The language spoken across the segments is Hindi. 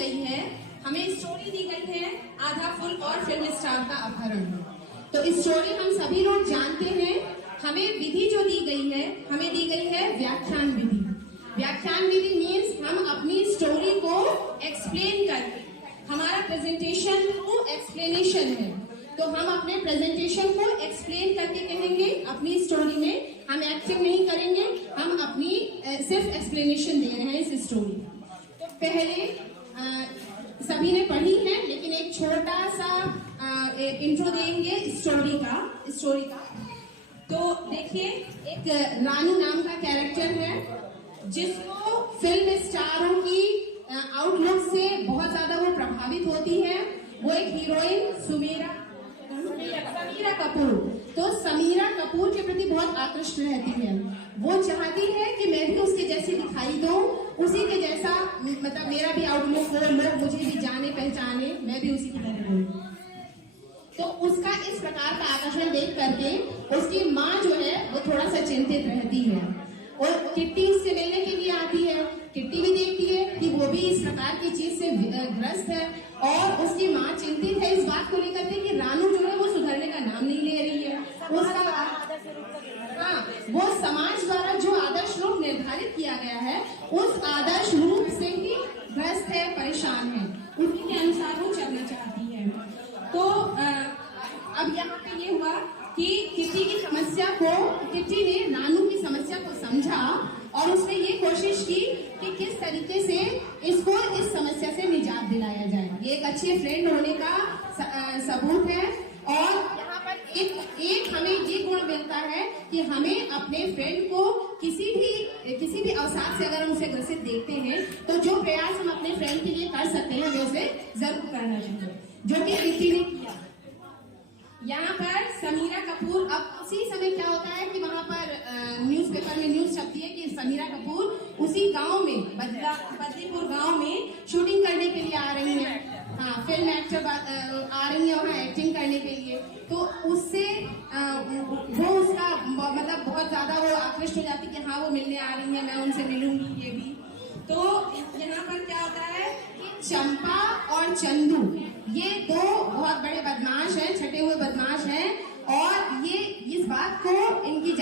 गई है, हमें स्टोरी दी गई है आधा फूल और फिल्म स्टार का अपहरण। तो स्टोरी हम सभी लोग जानते हैं। हमें विधि जो दी गई है, हमें दी गई है व्याख्यान विधि। व्याख्यान विधि मीन्स हम अपनी स्टोरी को एक्सप्लेन करके, हमारा प्रेजेंटेशन वो एक्सप्लेनेशन है, तो हम अपने प्रेजेंटेशन को एक्सप्लेन करके कहेंगे अपनी स्टोरी में। हम एक्टिंग नहीं करेंगे, हम अपनी सिर्फ एक्सप्लेनेशन दे रहे हैं इस स्टोरी। तो पहले सभी ने पढ़ी है, लेकिन एक छोटा सा इंट्रो देंगे स्टोरी का। तो देखिए, एक रानू नाम का कैरेक्टर है जिसको फिल्म स्टारों की आउटलुक से बहुत ज्यादा वो प्रभावित होती है। वो एक हीरोइन समीरा कपूर, तो समीरा कपूर के प्रति बहुत आकृष्ट रहती है। वो चाहती है कि मैं भी उसके जैसी दिखाई दूं, उसी के जैसा, मतलब मेरा भी आउटलुक हो, लोग मुझे भी जाने पहचाने, मैं भी उसी की तरह हूँ। तो उसका इस प्रकार का आकर्षण देख करके उसकी माँ जो है वो थोड़ा सा चिंतित रहती है और किट्टी उससे मिलने के लिए आती है। किट्टी भी देखती है कि वो भी इस प्रकार की चीज से ग्रस्त है और उसकी माँ चिंतित है इस बात को लेकर के कि रानू जो है वो सुधरने का नाम नहीं ले रही है। वो समाज द्वारा जो आदर्श रूप निर्धारित किया गया है उस आदर्श रूप से ही ग्रस्त है, परेशान है, उसी के अनुसार वो चलना चाहती है। तो अब यहाँ पे ये हुआ कि किट्टी ने रानू की समस्या को समझा और उसने ये कोशिश की कि किस तरीके से इसको इस समस्या से निजात दिलाया जाए। ये एक अच्छे फ्रेंड होने का सबूत है। और यहाँ पर एक हमें ये गुण मिलता है कि हमें अपने फ्रेंड को किसी भी अवसाद से अगर हम उसे ग्रसित देखते हैं तो जो प्रयास हम अपने फ्रेंड के लिए कर सकते हैं हमें उसे जरूर करना चाहिए, जो कि किट्टी ने किया। यहाँ पर समीरा कपूर, अब उसी समय क्या होता है कि वहां पर न्यूज़पेपर में न्यूज छपती है कि समीरा कपूर उसी गांव में, बद्रीपुर गांव में शूटिंग करने के लिए आ रही है। हाँ, फिल्म एक्टर आ रही है वहाँ एक्टिंग करने के लिए। तो उससे वो उसका मतलब बहुत ज्यादा वो आकृष्ट हो जाती कि हाँ वो मिलने आ रही है, मैं उनसे मिलूंगी। ये भी तो यहाँ पर क्या होता है कि चंपा और चंदू ये दो बहुत बड़े बदमाश हैं, छटे हुए बदमाश हैं। और ये इस बात को इनकी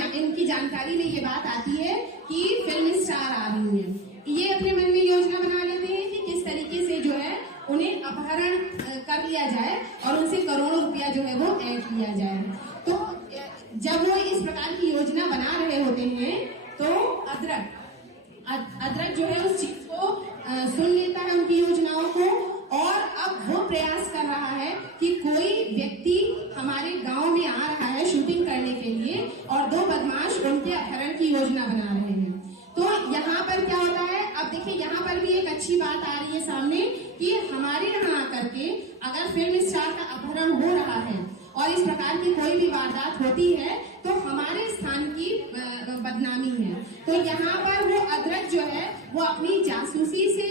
जानकारी में ये बात आती है कि फिल्म स्टार आ रही है। ये अपने मन में योजना बना लेते हैं कि किस तरीके से जो है उन्हें अपहरण कर लिया जाए और उनसे करोड़ों रुपया जो है वो ऐंठ लिया जाए। तो जब वो इस प्रकार की योजना बना रहे होते हैं तो अदरक जो है उस चीज को सुन लेता है, उनकी योजनाओं को, और अब वो प्रयास कर रहा है कि कोई व्यक्ति हमारे गांव में आ रहा है शूटिंग करने के लिए और दो बदमाश उनके अपहरण की योजना बना रहे हैं। तो यहाँ पर क्या होता है, अब देखिए यहाँ पर भी एक अच्छी बात आ रही है सामने कि हमारे यहाँ आकर के अगर फिल्म स्टार का अपहरण हो रहा है और इस प्रकार की कोई भी वारदात होती है तो हमारे स्थान की बदनामी है। तो यहाँ पर वो अदरक जो है वो अपनी जासूसी से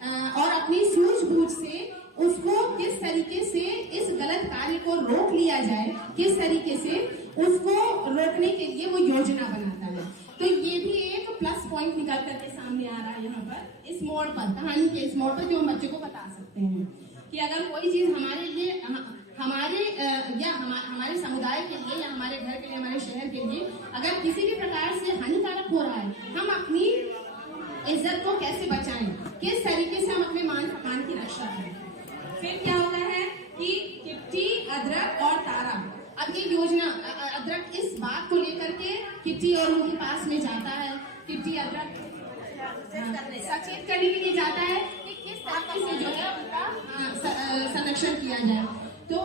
और अपनी सूझबूझ से उसको किस तरीके से इस गलत कार्य को रोक लिया जाए, किस तरीके से उसको रोकने के लिए वो योजना बनाता है। तो ये भी एक प्लस पॉइंट निकल करके सामने आ रहा है यहाँ पर, इस मोड़ पर, कहानी के इस मोड़ पर, जो हम बच्चे को बता सकते हैं कि अगर कोई चीज हमारे लिए, हमारे समुदाय के लिए या हमारे घर के लिए, हमारे शहर के लिए अगर किसी भी प्रकार से हानिकारक हो रहा है, हम अपनी इज्जत को कैसे बचाएं, किस तरीके से हम अपने मान सम्मान की रक्षा करें। फिर क्या होता है कि किट्टी, अदरक और तारा, अब ये योजना, अदरक इस बात को लेकर के किट्टी और उनके पास में जाता है। किट्टी अदरक सचेत करने के लिए जाता है कि किस तरीके से जो है उनका संरक्षण किया जाए। तो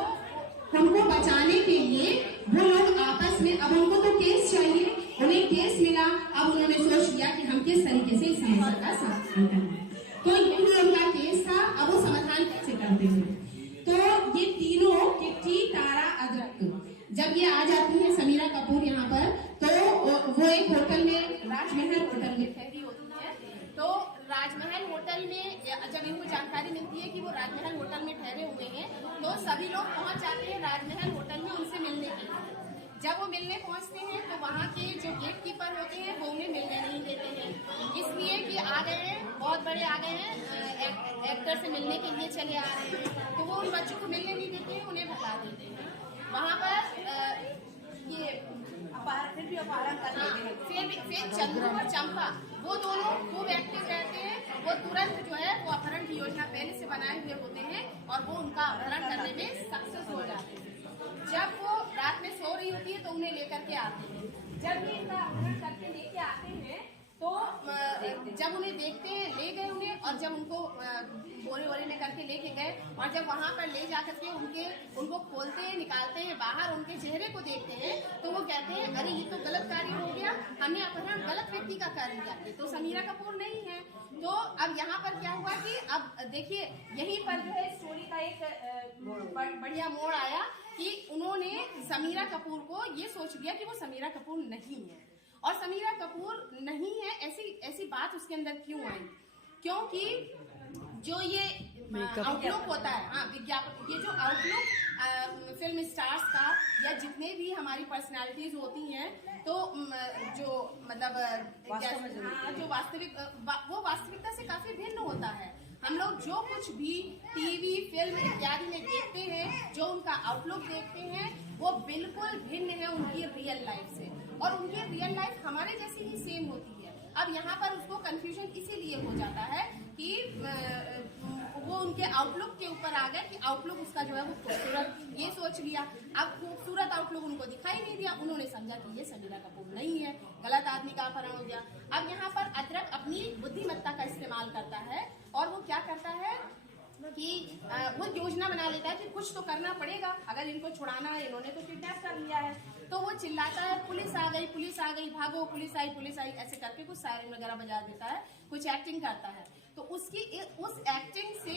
हमको बचाने के लिए वो लोग आपस में, अब उनको तो केस चाहिए, उन्हें केस मिला, अब उन्होंने सोच लिया कि हम किस तरीके से इस समस्या का समाधान करें। तो यही उनका केस था। अब वो समाधान कैसे करते हैं, तो ये तीनों, किट्टी, तारा, अदरक, जब ये आ जाती है समीरा कपूर यहाँ पर, तो वो एक होटल में, राजमहल होटल में ठहरी होती है। तो राजमहल होटल में जब इनको जानकारी मिलती है कि वो राजमहल होटल में ठहरे हुए हैं तो सभी लोग पहुंच जाते हैं राजमहल होटल में उनसे मिलने के लिए। जब वो मिलने पहुंचते हैं तो वहाँ के जो गेट कीपर होते हैं वो उन्हें मिलने नहीं देते हैं, इसलिए कि आ गए हैं, बहुत बड़े आ गए हैं, एक्टर से मिलने के लिए चले आ रहे हैं, तो वो उन बच्चों को मिलने नहीं देते हैं, उन्हें भगा देते हैं। वहाँ पर ये फिर भी अपहरण कर लेते हैं। फिर चंदू और चंपा वो दोनों खूब एक्टिव रहते हैं, वो तुरंत जो है वो अपहरण की योजना पहले से बनाए हुए होते हैं और वो उनका अपहरण करने में सक्सेस हो जाते हैं। जब वो रात में सो रही होती है तो उन्हें लेकर के आते हैं, जब भी इनका अपहरण करके लेके आते हैं तो जब उन्हें देखते हैं, ले गए उन्हें, और जब उनको बोरे वोरे में करके लेके गए और जब वहां पर ले जाकर के उनको खोलते हैं, निकालते हैं बाहर, उनके चेहरे को देखते हैं तो वो कहते हैं अरे ये तो गलत कार्य हो गया, हमने अपहरण गलत व्यक्ति का कर लिया, ये तो समीरा कपूर नहीं है। तो अब यहाँ पर क्या हुआ कि अब देखिए यहीं पर जो है स्टोरी का एक बढ़िया मोड़ आया कि उन्होंने समीरा कपूर को ये सोच लिया कि वो समीरा कपूर नहीं है, और समीरा कपूर नहीं है ऐसी बात उसके अंदर क्यों आई, क्योंकि जो ये आउटलुक होता है, हाँ विज्ञापन, ये जो आउटलुक फिल्म स्टार्स का या जितने भी हमारी पर्सनालिटीज होती हैं, तो जो मतलब जो वास्तविकता से काफी भिन्न होता है। हम लोग जो कुछ भी टीवी फिल्म इत्यादि में देखते हैं, जो उनका आउटलुक देखते हैं, वो बिल्कुल भिन्न है उनकी रियल लाइफ से, और उनकी रियल लाइफ हमारे जैसी ही सेम होती है। अब यहाँ पर उसको कंफ्यूजन इसीलिए हो जाता है कि वो उनके आउटलुक के ऊपर आ गए कि आउटलुक उसका जो है वो खूबसूरत, ये सोच लिया। अब खूबसूरत आउटलुक उनको दिखाई नहीं दिया, उन्होंने समझा कि ये समीरा कपूर नहीं है, गलत आदमी का अपहरण हो गया। अब यहाँ पर अदरक अपनी बुद्धिमत्ता का इस्तेमाल करता है और वो क्या करता है कि वो योजना बना लेता है कि कुछ तो करना पड़ेगा, अगर इनको छुड़ाना है, इन्होंने तो किडनैप कर लिया है। तो वो चिल्लाता है पुलिस आ गई, भागो पुलिस आई, ऐसे करके कुछ सायरन वगैरह बजा देता है, कुछ एक्टिंग करता है। तो उस एक्टिंग से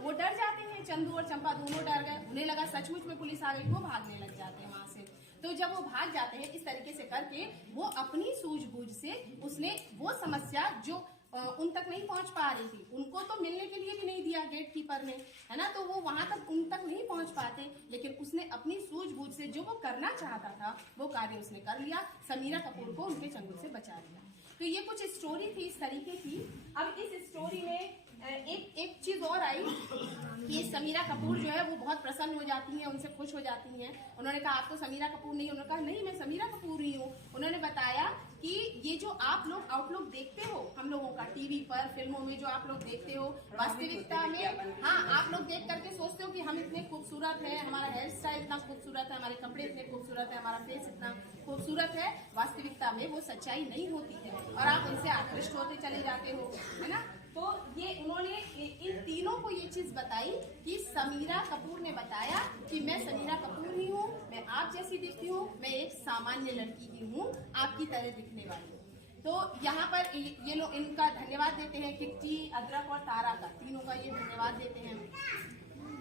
वो डर जाते हैं, चंदू और चंपा दोनों डर गए, उन्हें लगा सचमुच में पुलिस आ गई, वो भागने लग जाते हैं वहां से। तो जब वो भाग जाते हैं इस तरीके से करके, वो अपनी सूझबूझ से उसने वो समस्या जो उन तक नहीं पहुंच पा रही थी, उनको तो मिलने के लिए भी नहीं दिया गेट कीपर ने, है ना, तो वो वहां तक उन तक नहीं पहुंच पाते, लेकिन उसने अपनी सूझबूझ से जो वो करना चाहता था वो कार्य उसने कर लिया, समीरा कपूर को उनके चंगुल से बचा लिया। तो ये कुछ स्टोरी थी इस तरीके की। अब इस स्टोरी में एक चीज और आई कि समीरा कपूर जो है वो बहुत प्रसन्न हो जाती हैं, उनसे खुश हो जाती हैं। उन्होंने कहा आप तो समीरा कपूर नहीं, उन्होंने कहा नहीं मैं समीरा कपूर ही हूँ। उन्होंने बताया कि ये जो आप लोग आउटलुक देखते हो हम लोगों का टीवी पर, फिल्मों में जो आप लोग देखते हो, वास्तविकता में हाँ आप लोग देख करके सोचते हो कि हम इतने खूबसूरत हैं, हमारा हेयर स्टाइल इतना खूबसूरत है, हमारे कपड़े इतने खूबसूरत है, हमारा फेस इतना खूबसूरत है। वास्तविकता में वो सच्चाई नहीं होती है और आप उनसे आकृष्ट होते चले जाते हो, है ना। तो ये उन्होंने इन तीनों को ये चीज बताई कि समीरा कपूर ने बताया कि मैं समीरा कपूर ही हूँ, मैं आप जैसी दिखती हूँ, मैं एक सामान्य लड़की ही हूँ, आपकी तरह दिखने वाली हूँ। तो यहाँ पर ये लोग इनका धन्यवाद देते हैं, किट्टी, अदरक और तारा का, तीनों का ये धन्यवाद देते हैं।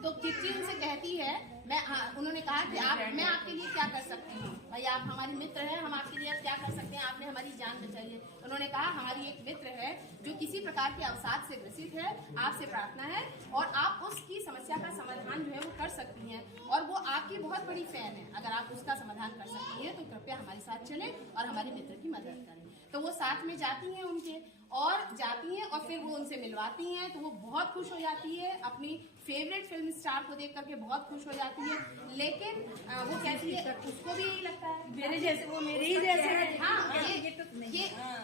तो किट्टी उनसे कहती है उन्होंने कहा कि मैं आपके लिए क्या कर सकती हूँ, भाई आप हमारी मित्र हैं, हम आपके लिए क्या कर सकते हैं, आपने हमारी जान बचाई है। उन्होंने कहा हमारी एक मित्र है जो किसी प्रकार के अवसाद से ग्रसित है, आपसे प्रार्थना है और आप उसकी समस्या का समाधान जो है वो कर सकती हैं, और वो आपकी बहुत बड़ी फैन है, अगर आप उसका समाधान कर सकती हैं तो कृपया हमारे साथ चलें और हमारे मित्र की मदद करें। तो वो साथ में जाती हैं उनके, और जाती हैं और फिर वो उनसे मिलवाती हैं, तो वो बहुत खुश हो जाती है, अपनी फेवरेट फिल्म स्टार को देख करके बहुत खुश हो जाती है। लेकिन वो कहती है उसको भी यही लगता है मेरे जैसे, वो मेरे ही जैसे है। हाँ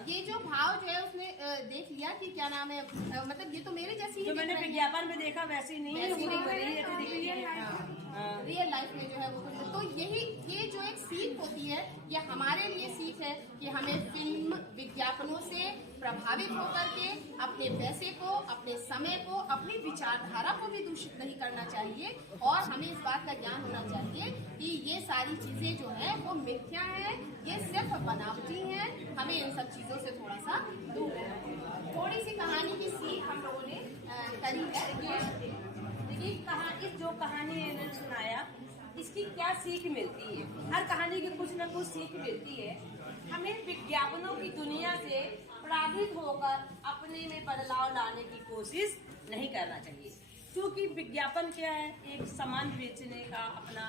ये जो भाव जो है उसने देख लिया कि क्या नाम है, मतलब ये तो मेरे जैसी ही, जो मैंने विज्ञापन में देखा वैसी नहीं है, रियल लाइफ में जो है वो। तो ये जो एक सीख होती है, ये हमारे लिए सीख है कि हमें फिल्म विज्ञापनों से प्रभावित होकर के अपने पैसे को, अपने समय को, अपनी विचारधारा को भी दूषित नहीं करना चाहिए, और हमें इस बात का ज्ञान होना चाहिए कि ये सारी चीजें जो है वो मिथ्या है, ये सिर्फ बनावटी है, हमें इन सब चीजों से थोड़ा सा दूर रहना। थोड़ी सी कहानी की सीख हम लोगों ने करी है। इस जो कहानी इन्होंने सुनाया, इसकी क्या सीख मिलती है? हर कहानी की कुछ न कुछ सीख मिलती है। हमें विज्ञापनों की दुनिया से पराजित होकर अपने में बदलाव लाने की कोशिश नहीं करना चाहिए, क्योंकि क्योंकि विज्ञापन क्या है, एक सामान बेचने का अपना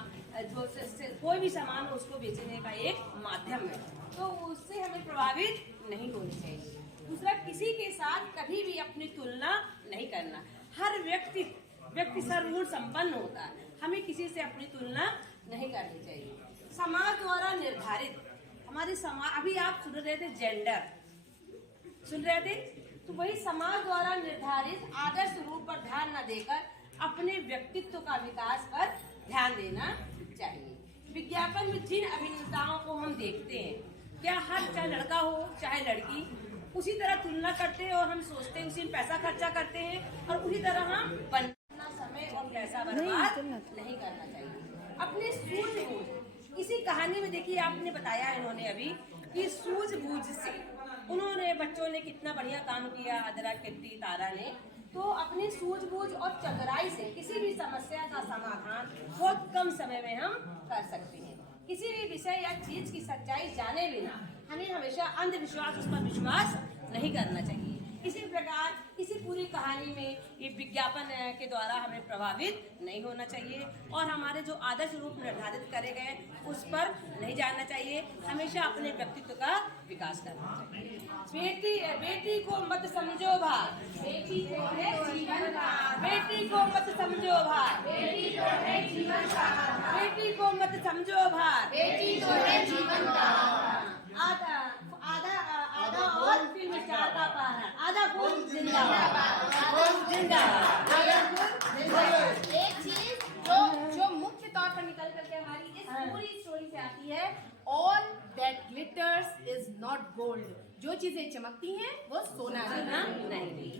जो कोई भी सामान हो उसको बेचने का एक माध्यम है, तो उससे हमें प्रभावित नहीं होनी चाहिए। दूसरा, किसी के साथ कभी भी अपनी तुलना नहीं करना। हर व्यक्ति सर्वगुण संपन्न होता है, हमें किसी से अपनी तुलना नहीं करनी चाहिए। समाज द्वारा निर्धारित हमारे समाज, अभी आप सुन रहे थे जेंडर, सुन रहे थे, तो वही समाज द्वारा निर्धारित आदर्श रूप पर ध्यान न देकर अपने व्यक्तित्व का विकास पर ध्यान देना चाहिए। विज्ञापन में जिन अभिनेताओं को हम देखते हैं, क्या हर चाहे लड़का हो चाहे लड़की, उसी तरह तुलना करते हैं और हम सोचते हैं उसी में पैसा खर्चा करते हैं और उसी तरह हम अपना समय और पैसा बर्बाद नहीं करना चाहिए। अपने सूझबूझ, इसी कहानी में देखिए आपने बताया इन्होंने अभी कि सूझबूझ से उन्होंने, बच्चों ने कितना बढ़िया काम किया, आदरा, कीर्ति, तारा ने, तो अपनी सूझबूझ और चतुराई से किसी भी समस्या का समाधान बहुत कम समय में हम कर सकते हैं। किसी भी विषय या चीज की सच्चाई जाने बिना हमें हमेशा अंधविश्वास, उस पर विश्वास नहीं करना चाहिए। इसी प्रकार इसी पूरी कहानी में ये विज्ञापन के द्वारा हमें प्रभावित नहीं होना चाहिए और हमारे जो आदर्श रूप निर्धारित करे गए उस पर नहीं जाना चाहिए। हमेशा अपने व्यक्तित्व का विकास करना चाहिए। बेटी को मत समझो भार, बेटी तो है जीवन का, बेटी को मत समझो भार, बेटी तो है जीवन का, बेटी को मत समझो भार, बेटी तो है जीवन का। आधा और फिल्म स्टार का पारा, आधा फूल जिंदाबाद, जिंदाबाद। एक चीज जो मुख्य तौर पर निकल करके हमारी इस पूरी स्टोरी से आती है, all that glitters is not gold. जो चीजें चमकती हैं वो सोना नहीं। नहीं।